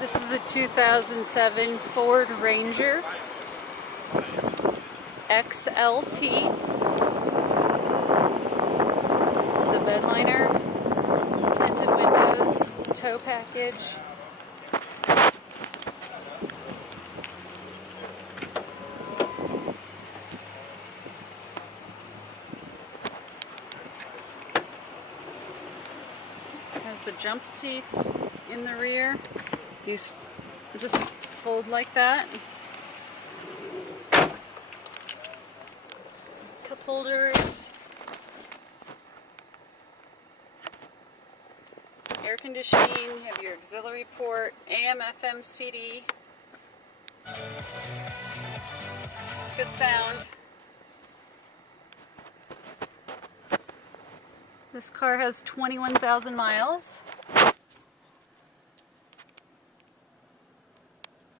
This is the 2007 Ford Ranger XLT. It's a bed liner, tinted windows, tow package. Has the jump seats in the rear. These just fold like that. Cup holders. Air conditioning. You have your auxiliary port. AM, FM, CD. Good sound. This car has 21,000 miles.